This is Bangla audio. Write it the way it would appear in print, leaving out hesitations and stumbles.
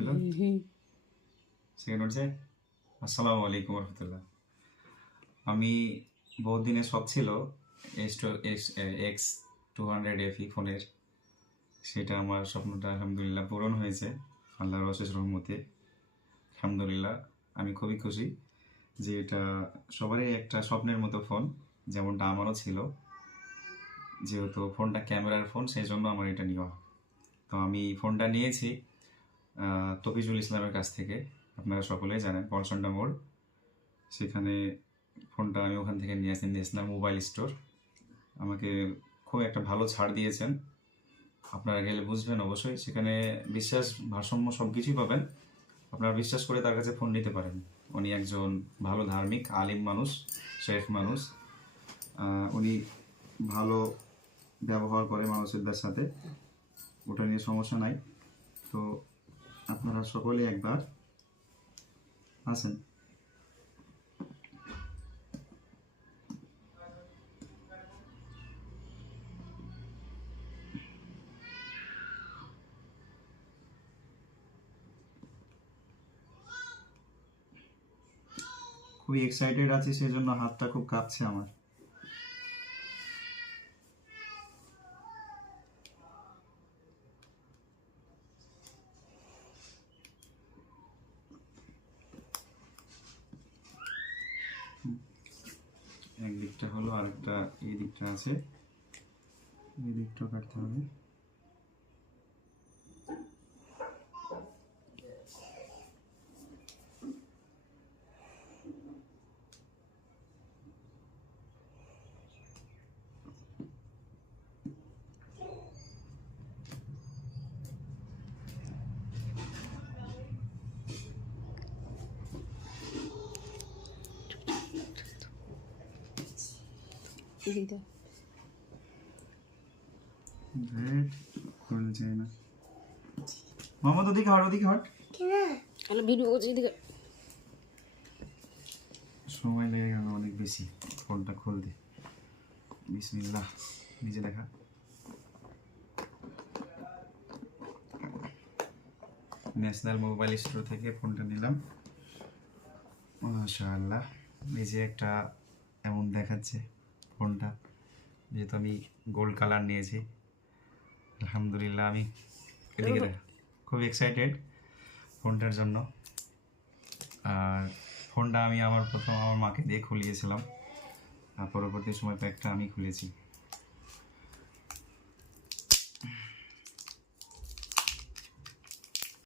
হ্যালো সেকেন্ড হচ্ছে আসসালামু আলাইকুম রহমতুল্লাহ। আমি বহুত দিনের শখ ছিল X200 FE ফোনের, সেটা আমার স্বপ্নটা আলহামদুলিল্লাহ পূরণ হয়েছে আল্লাহর অশেষ রহমতে। আলহামদুলিল্লাহ আমি খুবই খুশি যে এটা সবারই একটা স্বপ্নের মতো ফোন, যেমনটা আমারও ছিল। যেহেতু ফোনটা ক্যামেরার ফোন, সেই জন্য আমার এটা নেওয়া। তো আমি ফোনটা নিয়েছি তফিজুল ইসলামের কাছ থেকে। আপনারা সকলেই জানেন পলসন্ডা মোড়, সেখানে ফোনটা আমি ওখান থেকে নিয়েছিলাম মোবাইল স্টোর। আমাকে খুব একটা ভালো ছাড় দিয়েছেন, আপনারা গেলে বুঝবেন অবশ্যই। সেখানে বিশ্বাস ভারসাম্য সব কিছুই পাবেন, আপনারা বিশ্বাস করে তার কাছে ফোন নিতে পারেন। উনি একজন ভালো ধার্মিক আলিম মানুষ, শেফ মানুষ। উনি ভালো ব্যবহার করে মানুষের সাথে, ওটা নিয়ে সমস্যা নাই। তো আপনারা সকলেই একবার আসেন। খুবই এক্সাইটেড আছি, সেজন্য হাতটা খুব কাঁপছে আমার। এক দিকটা হলো, আরেকটা এই দিকটা আছে, এই দিকটাও কাটতে হবে। খুল যায় না। মোহাম্মদ ওদিকে হট, ওদিকে হট। হ্যালো ভিডিও করছি এদিকে। সময় লেগে গেল অনেক বেশি ফোনটা খুলতে। বিসমিল্লাহ, নিজে দেখা। ন্যাশনাল মোবাইল স্টোর থেকে ফোনটা নিলাম, মাশাআল্লাহ। এই যে একটা এমন দেখাচ্ছে ফোনটা, যেহেতু আমি গোল্ড কালার নিয়েছি। আলহামদুলিল্লাহ আমি এদিকে দেখা খুব এক্সাইটেড ফোনটার জন্য। আর ফোনটা আমি প্রথম আমার মাকে দিয়ে খুলিয়েছিলাম, আর পরবর্তী সময় প্যাকটা আমি খুলেছি।